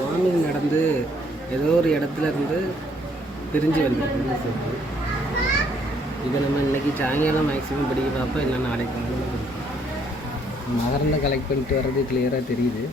Bombing நடந்து ஏதோ ஒரு இடத்துல இருந்து பிரிஞ்சு வந்துருக்கு சேர்த்து. இதை நம்ம இன்றைக்கி சாயங்காலம் மேக்ஸிமம் படிக்க பார்ப்போம், இல்லைன்னா அடைக்கணும். மகரந்த கலெக்ட் பண்ணிட்டு வர்றது கிளியராக தெரியுது.